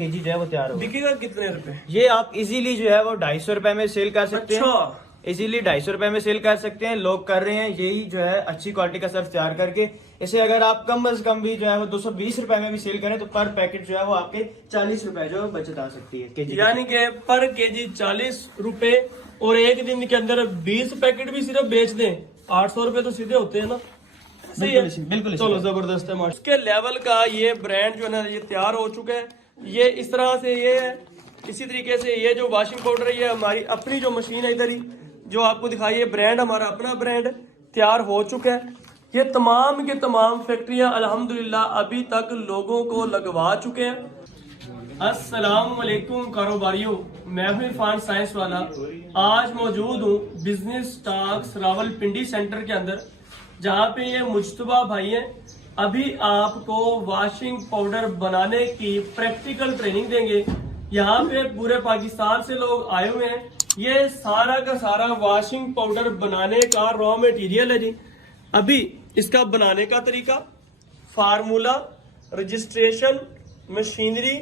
KG जो है वो तैयार होगा। बिकेगा कितने रुपए? ये आप इजीली जो है वो 250 रुपए में सेल कर सकते हैं। इजीली 250 रुपए में सेल कर सकते हैं, लोग कर रहे हैं यही जो है अच्छी क्वालिटी का सर्फ तैयार करके। इसे अगर आप कम से कम भी जो है वो 220 रुपए में भी सेल करें तो पर पैकेट जो है वो आपके 40 रुपए जो बचत आ सकती है केजी, यानी कि पर केजी 40 रुपए और एक दिन के अंदर 20 पैकेट भी सिर्फ बेच दें 800 रुपए तो सीधे होते हैं ना। सही है, बिल्कुल। चलो जबरदस्त है। उसके लेवल का ये ब्रांड जो है ना ये तैयार हो चुका है। ये इस तरह से ये है, इसी तरीके से ये जो वॉशिंग पाउडर है ये हमारी अपनी जो मशीन है इधर ही जो आपको दिखाई है, ब्रांड हमारा अपना ब्रांड तैयार हो चुका है। ये तमाम के तमाम फैक्ट्रियां अल्हम्दुलिल्लाह अभी तक लोगों को लगवा चुके हैं। अस्सलाम वालेकुम कारोबारियों, मैं हूं इरफान साइंस वाला। आज मौजूद हूं बिजनेस स्टॉक्स रावलपिंडी सेंटर के अंदर, जहां पे ये मुज्तबा भाई हैं अभी आपको वॉशिंग पाउडर बनाने की प्रैक्टिकल ट्रेनिंग देंगे। यहाँ पे पूरे पाकिस्तान से लोग आए हुए हैं। ये सारा का सारा वॉशिंग पाउडर बनाने का रॉ मटेरियल है जी। अभी इसका बनाने का तरीका, formula, registration, machinery,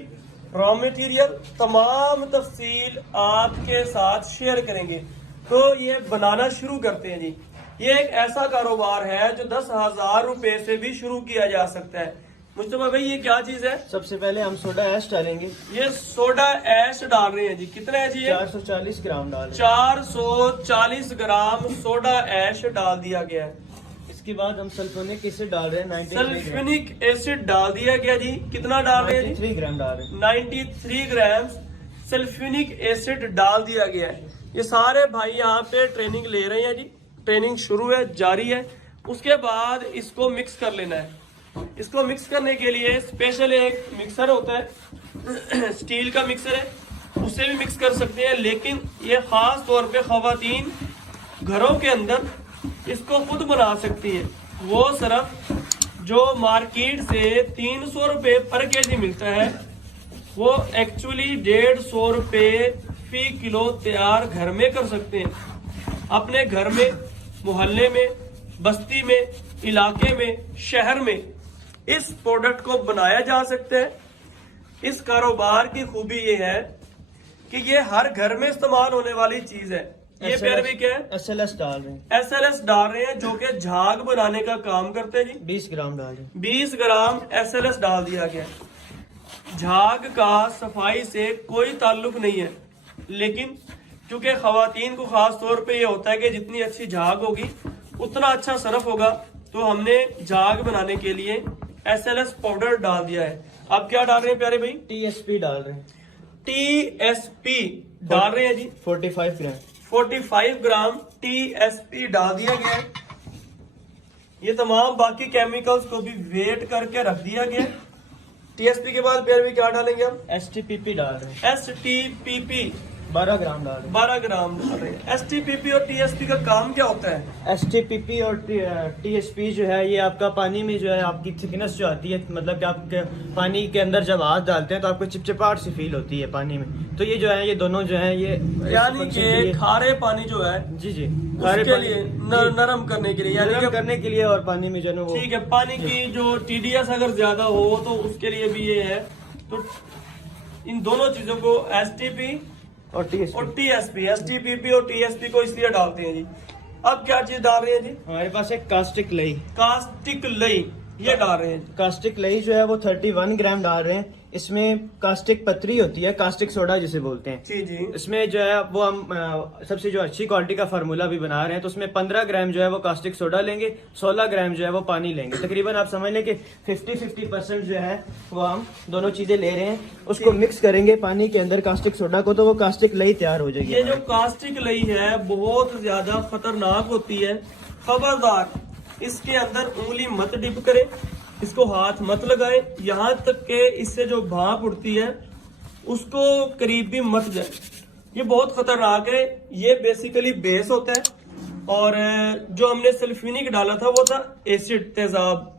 raw material, तमाम तफसील आपके साथ शेयर करेंगे। तो ये बनाना शुरू करते हैं जी। ये एक ऐसा कारोबार है जो 10,000 रुपए से भी शुरू किया जा सकता है। मुस्तफा भाई ये क्या चीज है? सबसे पहले हम सोडा ऐश डालेंगे। ये सोडा ऐश डाल रहे हैं जी। कितना है जी? 440 ग्राम डाल 440 ग्राम सोडा ऐश डाल दिया गया है। इसके बाद हम सल्फोनिक एसिड डाल रहे हैं 93 सल्फ्यूनिक एसिड डाल दिया गया जी। कितना डाल रहे हैं? 93 ग्राम डाल रहे हैं। 93 ग्राम सल्फ्यूनिक एसिड डाल दिया गया है। ये सारे भाई यहाँ पे ट्रेनिंग ले रहे हैं जी। ट्रेनिंग शुरू है, जारी है। उसके बाद इसको मिक्स कर लेना है। इसको मिक्स करने के लिए स्पेशल एक मिक्सर होता है स्टील का मिक्सर है, उससे भी मिक्स कर सकते हैं। लेकिन ये खास तौर पे खवातीन घरों के अंदर इसको खुद बना सकती है। वो सिर्फ जो मार्केट से 300 रुपए पर केजी मिलता है वो एक्चुअली 150 रुपए फी किलो तैयार घर में कर सकते हैं। अपने घर में, मोहल्ले में, बस्ती में, इलाके में, शहर में इस प्रोडक्ट को बनाया जा सकता है। इस कारोबार की खूबी ये है कि ये हर घर में इस्तेमाल होने वाली चीज है। ये पैर भी क्या है? SLS डाल रहे हैं। SLS डाल रहे हैं जो कि झाग बनाने का काम करते हैं जी। 20 ग्राम डाल रहे हैं। 20 ग्राम SLS डाल दिया गया। झाग का सफाई से कोई ताल्लुक नहीं है, लेकिन क्योंकि खवातीन को खास तौर पे ये होता है कि जितनी अच्छी झाग होगी उतना अच्छा सरफ होगा, तो हमने झाग बनाने के लिए SLS पाउडर डाल दिया है। अब क्या डाल रहे हैं प्यारे भाई? TSP डाल रहे हैं। TSP डाल रहे हैं जी। 45 ग्राम 45 ग्राम TSP डाल दिया गया है। ये तमाम बाकी केमिकल्स को भी वेट करके रख दिया गया है। TSP के बाद प्यारे भाई क्या डालेंगे हम? STPP डाल रहे हैं। STPP 12 ग्राम डाल रहे हैं। 12 ग्राम डाल रहे हैं। STPP और TSP का काम क्या होता है? STPP और TSP जो है ये आपका पानी में जो है आपकी थिकनेस जो आती है, मतलब कि आप पानी के अंदर जब हाथ डालते हैं तो आपको चिपचिपाहट सी फील होती है पानी में। तो ये जो है ये दोनों जो है ये यानी कि खारे पानी जो है जी खारे के लिए नरम करने के लिए, यानी नरम करने के लिए, और पानी में जो है वो ठीक है। पानी की जो TDS अगर ज्यादा हो तो उसके लिए भी ये है। तो इन दोनों चीजों को STP और TSP STPP और TSP को इसलिए डालते हैं जी। अब क्या चीज डाल रहे हैं जी? हमारे पास एक कास्टिक लई, कास्टिक लई ये डाल रहे हैं। कास्टिक लई जो है वो 31 ग्राम डाल रहे हैं। इसमें कास्टिक पत्री होती है, कास्टिक सोडा जिसे बोलते हैं जी जी। इसमें जो है वो हम सबसे जो अच्छी क्वालिटी का फार्मूला भी बना रहे हैं, तो उसमें 15 ग्राम जो है वो कास्टिक सोडा लेंगे, 16 ग्राम जो है वो पानी लेंगे। तकरीबन आप समझ लें कि 50-50% जो है वो हम दोनों चीजें ले रहे हैं। उसको मिक्स करेंगे पानी के अंदर कास्टिक सोडा को, तो वो कास्टिक लई तैयार हो जाएगी। ये जो कास्टिक लई है बहुत ज्यादा खतरनाक होती है। खबरदार इसके अंदर उंगली मत डिप करे, इसको हाथ मत लगाए, यहाँ तक के इससे जो भाप उड़ती है उसको करीब भी मत जाए। ये बहुत खतरनाक है। ये बेसिकली बेस होता है, और जो हमने सल्फ्यूनिक डाला था वो था एसिड तेजाब।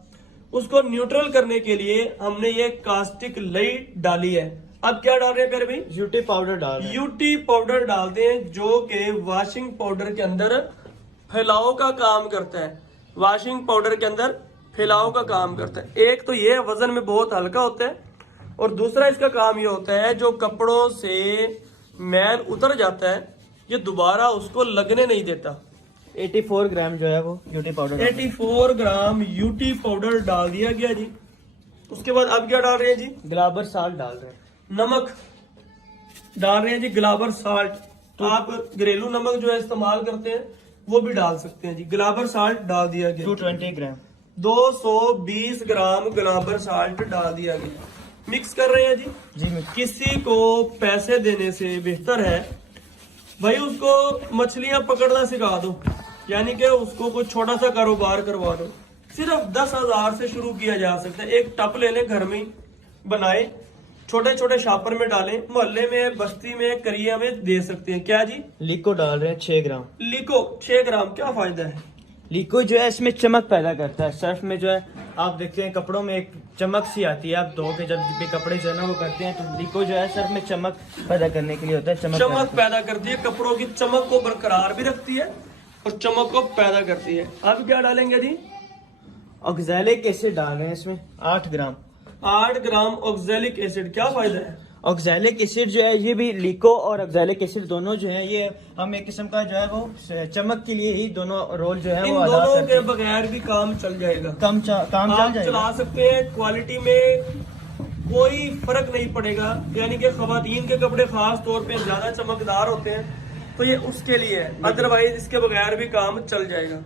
उसको न्यूट्रल करने के लिए हमने ये कास्टिक लई डाली है। अब क्या डाल रहे हैं प्यारे भाई? यूटी पाउडर डाल रहे हैं। यूटी पाउडर डालते हैं जो कि वॉशिंग पाउडर के अंदर फैलाव का काम करता है। वॉशिंग पाउडर के अंदर फैलाव का काम करता है। एक तो ये वजन में बहुत हल्का होता है, और दूसरा इसका काम ये होता है, जो कपड़ों से मैल उतर जाता है ये दोबारा उसको लगने नहीं देता। 84 ग्राम जो है वो यूटी पाउडर 84 ग्राम यूटी पाउडर डाल दिया गया जी। उसके बाद अब क्या डाल रहे हैं जी? ग्लाबर साल्ट डाल रहे हैं। नमक डाल रहे हैं जी, ग्लाबर साल्ट। तो आप घरेलू नमक जो है इस्तेमाल करते हैं वो भी डाल सकते हैं जी। ग्लाबर साल्ट डाल दिया गया 220 ग्राम 220 ग्राम ग्लाबर साल्ट डाल दिया गया। मिक्स कर रहे हैं जी। जी किसी को पैसे देने से बेहतर है भाई उसको मछलियां पकड़ना सिखा दो, यानी कि उसको कोई छोटा सा कारोबार करवा दो। सिर्फ 10,000 से शुरू किया जा सकता है। एक टप ले लें, घर में बनाए, छोटे छोटे शापर में डालें, मोहल्ले में, बस्ती में, करिया में दे सकते हैं। क्या जी? लिको डाल रहे हैं 6 ग्राम। लिको 6 ग्राम, क्या फायदा है? लिको जो है इसमें चमक पैदा करता है। सर्फ में जो है आप देखते हैं कपड़ों में एक चमक सी आती है, आप धो के जब भी कपड़े जो है ना वो करते हैं, तो लिको जो है सर्फ में चमक पैदा करने के लिए होता है। चमक पैदा करती है, कपड़ों की चमक को बरकरार भी रखती है और चमक को पैदा करती है। अब क्या डालेंगे जी? ऑक्सैलिक एसिड डाल रहे हैं इसमें 8 ग्राम। 8 ग्राम ऑक्सैलिक एसिड, क्या फायदा है? ऑक्सैलिक एसिड जो है ये भी लिको और ऑक्सैलिक एसिड दोनों जो है ये हम एक किस्म का जो है वो चमक के लिए ही दोनों रोल जो है इन वो अदा दोनों करते के हैं। बगैर भी काम चल जाएगा। काम चल आप जाएगा। चला सकते हैं, क्वालिटी में कोई फर्क नहीं पड़ेगा। यानी कि खवातीन के कपड़े खास तौर पे ज्यादा चमकदार होते हैं, तो ये उसके लिए है। अदरवाइज इसके बगैर भी काम चल जाएगा।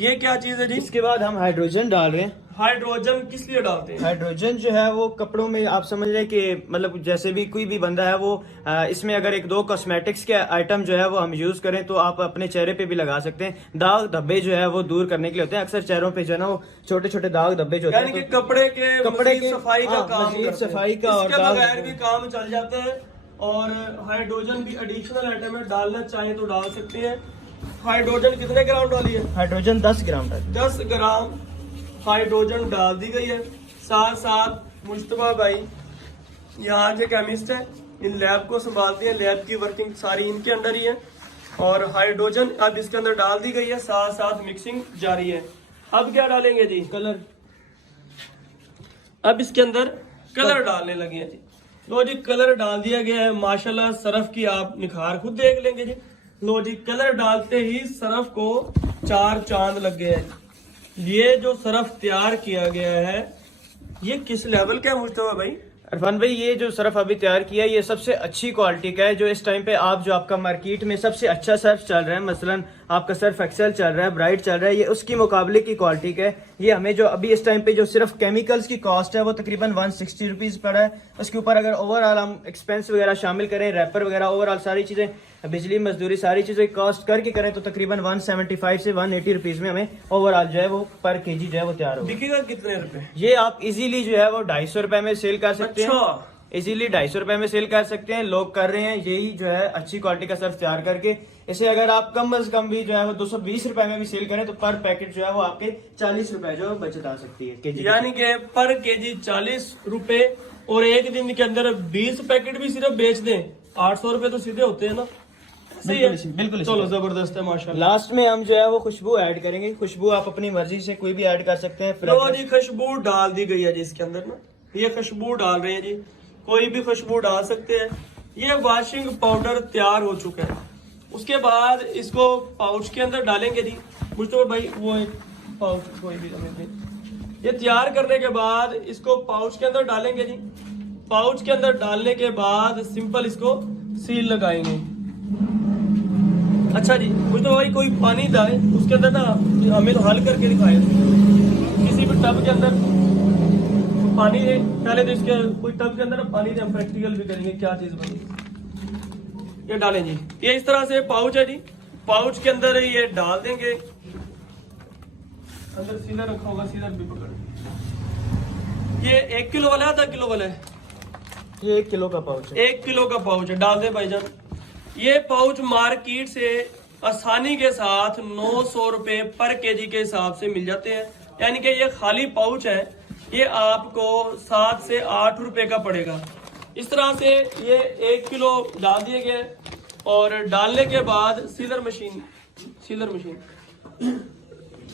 ये क्या चीज है जी? इसके बाद हम हाइड्रोजन डाल रहे हैं। हाइड्रोजन किस लिए डालते हैं? हाइड्रोजन जो है वो कपड़ों में आप समझ लें कि मतलब जैसे भी कोई भी बंदा है वो इसमें अगर 1-2 कॉस्मेटिक्स के आइटम जो है वो हम यूज करें तो आप अपने चेहरे पे भी लगा सकते हैं। दाग धब्बे जो है वो दूर करने के लिए होते हैं। अक्सर चेहरों पे जो है ना वो छोटे छोटे दाग धब्बे जो होते यानी हैं, कि कपड़े के सफाई का हाँ, काम मजीद करते हैं। सफाई का और इसके दाग बगैर भी काम चल जाता है। और हाइड्रोजन भी एडिशनल आइटम है, डालना चाहे तो डाल सकते हैं। हाइड्रोजन कितने ग्राम डाली है? हाइड्रोजन 10 ग्राम डाल। 10 ग्राम हाइड्रोजन डाल दी गई है। साथ साथ मुश्तबा भाई यहाँ के केमिस्ट हैं, इन लैब को संभालते हैं, लैब की वर्किंग सारी इनके अंडर ही है। और हाइड्रोजन अब इसके अंदर डाल दी गई है, साथ साथ मिक्सिंग जारी है। अब क्या डालेंगे जी? कलर। अब इसके अंदर कलर डालने लगे हैं जी। लो जी, कलर डाल दिया गया है। माशाल्लाह सरफ की आप निखार खुद देख लेंगे जी। लो जी, कलर डालते ही सरफ को 4 चांद लग गए हैं। ये जो सरफ तैयार किया गया है ये किस लेवल का है मुश्तबा भाई? इरफान भाई ये जो सर्फ अभी तैयार किया है ये सबसे अच्छी क्वालिटी का है। जो इस टाइम पे आप जो आपका मार्केट में सबसे अच्छा सर्फ चल रहा है, मसलन आपका सर्फ एक्सेल चल रहा है, ब्राइट चल रहा है, ये उसकी मुकाबले की क्वालिटी का है। ये हमें जो अभी इस टाइम पे जो सिर्फ केमिकल्स की कॉस्ट है वो तकरीबन 160 रुपीज पड़ा है। उसके ऊपर अगर ओवरऑल हम एक्सपेंस वगैरह शामिल करें, रैपर वगैरह, ओवरऑल सारी चीजें, बिजली, मजदूरी, सारी चीजें कॉस्ट करके करें तो तकरीबन 175 से 180 रुपीज में हमें ओवरऑल जो है वो पर केजी जो है वो तैयार होगा। बिकेगा कितने रुपए? ये आप इजीली जो है वो 250 रुपए में सेल कर सकते हैं। इजीली 250 रुपए में सेल कर सकते हैं। लोग कर रहे हैं यही जो है अच्छी क्वालिटी का सर्फ तैयार करके। इसे अगर आप कम अज कम भी जो है वो 220 रुपए में भी सेल करें तो पर पैकेट जो है वो आपके 40 रुपए जो बचत आ सकती है केजी। यानी कि पर केजी 40 रुपए, और एक दिन के अंदर 20 पैकेट भी सिर्फ बेच दें 800 रुपए तो सीधे होते हैं ना। सही है, बिल्कुल। चलो जबरदस्त है माशाल्लाह। लास्ट में हम जो है वो खुशबू ऐड करेंगे। खुशबू आप अपनी मर्जी से कोई भी ऐड कर सकते हैं। लो जी, खुशबू डाल दी गई है जी इसके अंदर ना। ये खुशबू डाल रहे हैं जी, कोई भी खुशबू डाल सकते हैं। ये वॉशिंग पाउडर तैयार हो चुका है। उसके बाद इसको पाउच के अंदर डालेंगे जी। मुझे भाई वो एक पाउच कोई भी हमें दे। ये तैयार करने के बाद इसको पाउच के अंदर डालेंगे जी। पाउच के अंदर डालने के बाद सिंपल इसको सील लगाएंगे। अच्छा जी, मुझे भाई कोई पानी डाले उसके अंदर ना, हमें तो हल करके दिखाए। किसी भी टब के अंदर पानी है, पहले तो इसके कोई टब के अंदर पानी दे, हम प्रैक्टिकल भी करेंगे क्या चीज बनी। ये डालें जी, ये इस तरह से पाउच है जी। पाउच के अंदर ये डाल देंगे। अंदर सीधा रखा होगा, सीधा भी पकड़। ये 1 किलो वाला है, आधा किलो वाला है? ये 1 किलो का पाउच है। 1 किलो का पाउच है, डाल दे भाईजान। ये पाउच मार्केट से आसानी के साथ 900 रुपए पर केजी के हिसाब से मिल जाते हैं। यानी कि ये खाली पाउच है, ये आपको 7 से 8 रुपए का पड़ेगा। इस तरह से ये 1 किलो डाल दिए गए और डालने के बाद सीलर मशीन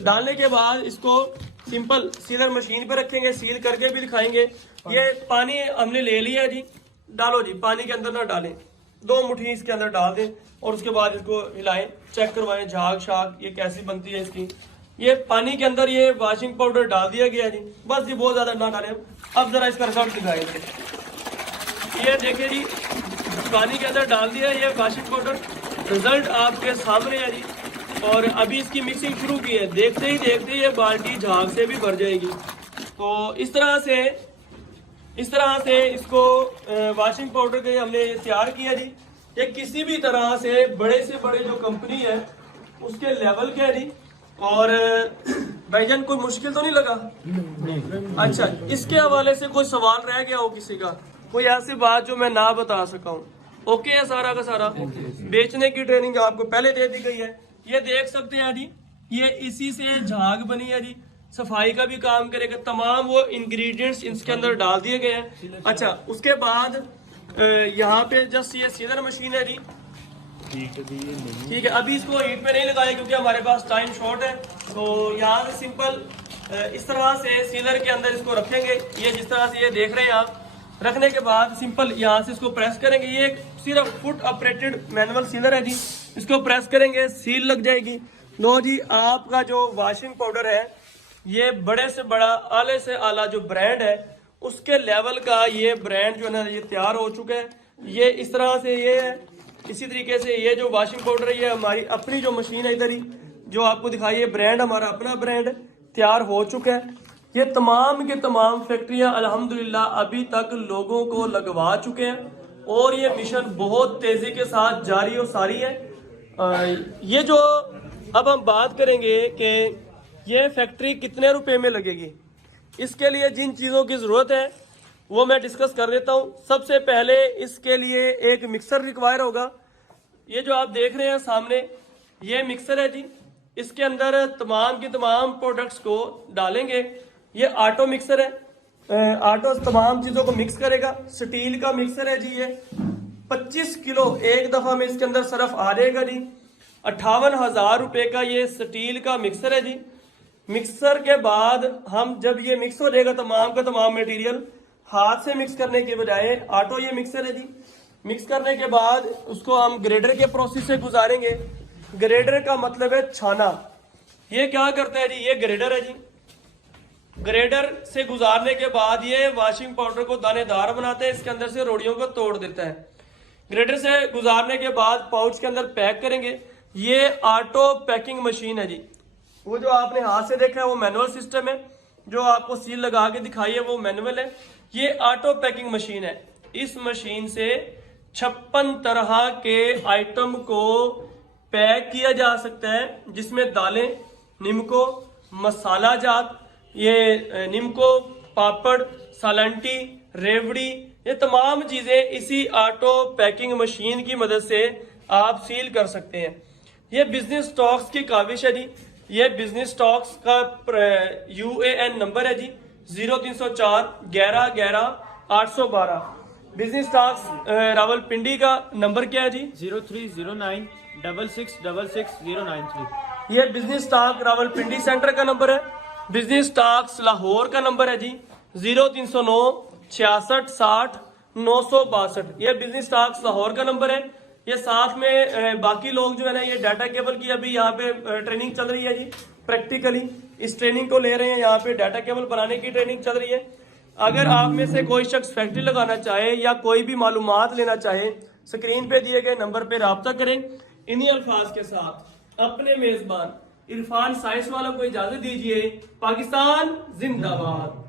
डालने के बाद इसको सिंपल सीलर मशीन पे रखेंगे, सील करके भी दिखाएंगे। ये पानी हमने ले लिया जी, डालो जी, पानी के अंदर ना डालें, 2 मुट्ठी इसके अंदर डाल दें और उसके बाद इसको हिलाएं, चेक करवाएं झाग शाग ये कैसी बनती है इसकी। ये पानी के अंदर ये वॉशिंग पाउडर डाल दिया गया जी, बस ये बहुत ज्यादा ना डालें। अब जरा इसका रिजल्ट दिखाएंगे। ये देखिए जी, पानी के अंदर डाल दिया ये वॉशिंग पाउडर, रिजल्ट आपके सामने है जी। और अभी इसकी मिक्सिंग शुरू की है, देखते ही देखते ये बाल्टी झाग से भी भर जाएगी। तो इस तरह से इसको वॉशिंग पाउडर के हमने तैयार किया जी। ये किसी भी तरह से बड़े जो कंपनी है उसके लेवल के है जी। और भाईजान कोई मुश्किल तो नहीं लगा? अच्छा, इसके हवाले से कोई सवाल रह गया हो किसी का, कोई ऐसी बात जो मैं ना बता सका हूँ? ओके है सारा का सारा। बेचने की ट्रेनिंग आपको पहले दे दी गई है। ये देख सकते हैं जी, ये इसी से झाग बनी है जी, सफाई का भी काम करेगा। तमाम वो इंग्रेडिएंट्स इसके अंदर डाल दिए गए हैं। अच्छा, उसके बाद यहाँ पे जस्ट ये सीलर मशीन है जी, ठीक है। अभी इसको हीट पे नहीं लगाया क्योंकि हमारे पास टाइम शॉर्ट है। तो यहाँ से सिंपल इस तरह से सीलर के अंदर इसको रखेंगे। ये जिस तरह से ये देख रहे हैं आप, रखने के बाद सिंपल यहाँ से इसको प्रेस करेंगे। ये एक सिर्फ फुट ऑपरेटेड मैनुअल सीलर है जी, इसको प्रेस करेंगे, सील लग जाएगी। लो जी, आपका जो वॉशिंग पाउडर है ये बड़े से बड़ा आले से आला जो ब्रांड है उसके लेवल का ये ब्रांड जो है ना ये तैयार हो चुका है। ये इस तरह से ये है। इसी तरीके से ये जो वॉशिंग पाउडर है ये हमारी अपनी जो मशीन है इधर ही जो आपको दिखाई है, ब्रांड हमारा अपना ब्रांड तैयार हो चुका है। ये तमाम के तमाम फैक्ट्रियां अल्हम्दुलिल्लाह अभी तक लोगों को लगवा चुके हैं और ये मिशन बहुत तेजी के साथ जारी और सारी है। ये जो अब हम बात करेंगे कि ये फैक्ट्री कितने रुपए में लगेगी, इसके लिए जिन चीज़ों की ज़रूरत है वो मैं डिस्कस कर देता हूँ। सबसे पहले इसके लिए एक मिक्सर रिक्वायर होगा। ये जो आप देख रहे हैं सामने ये मिक्सर है जी, इसके अंदर तमाम की तमाम प्रोडक्ट्स को डालेंगे। ये ऑटो मिक्सर है, ऑटो तमाम चीज़ों को मिक्स करेगा। स्टील का मिक्सर है जी, ये 25 किलो एक दफ़ा में इसके अंदर सर्फ आ जाएगा जी। 58,000 रुपये का ये स्टील का मिक्सर है जी। मिक्सर के बाद हम जब ये मिक्स हो जाएगा तमाम का तमाम मटेरियल, हाथ से मिक्स करने के बजाय ऑटो ये मिक्सर है जी, मिक्स करने के बाद उसको हम ग्रेडर के प्रोसेस से गुजारेंगे। ग्रेडर का मतलब है छाना। ये क्या करता है जी, ये ग्रेडर है जी। ग्रेडर से गुजारने के बाद ये वॉशिंग पाउडर को दानेदार बनाते हैं, इसके अंदर से रोड़ियों को तोड़ देता है। ग्रेडर से गुजारने के बाद पाउच के अंदर पैक करेंगे। ये ऑटो पैकिंग मशीन है जी। वो जो आपने हाथ से देखा है वो मैनुअल सिस्टम है, जो आपको सील लगा के दिखाई है वो मैनुअल है। ये ऑटो पैकिंग मशीन है। इस मशीन से 56 तरह के आइटम को पैक किया जा सकता है, जिसमें दालें, निम्को, मसाला जात, ये निम्को, पापड़, सालंटी, रेवड़ी, ये तमाम चीजें इसी ऑटो पैकिंग मशीन की मदद से आप सील कर सकते हैं। ये बिजनेस स्टॉक्स की काविश है जी। ये बिजनेस स्टॉक्स का UAN नंबर है जी 0304 11 11 812। बिजनेस स्टॉक्स रावलपिंडी का नंबर क्या है जी? 0309 6666 093। ये बिजनेस स्टॉक रावलपिंडी सेंटर का नंबर है। बिजनेस स्टॉक्स लाहौर का नंबर है जी 0309 66 60 962। ये बिजनेस स्टॉक्स लाहौर का नंबर है। ये साथ में बाकी लोग जो है ना, ये डाटा केबल की अभी यहाँ पे ट्रेनिंग चल रही है जी, प्रैक्टिकली इस ट्रेनिंग को ले रहे हैं। यहाँ पे डाटा केबल बनाने की ट्रेनिंग चल रही है। अगर आप में से कोई शख्स फैक्ट्री लगाना चाहे या कोई भी मालूमात लेना चाहे, स्क्रीन पे दिए गए नंबर पे राब्ता करें। इन्हीं अल्फाज के साथ अपने मेजबान इरफान साइंस वालों को इजाजत दीजिए। पाकिस्तान जिंदाबाद।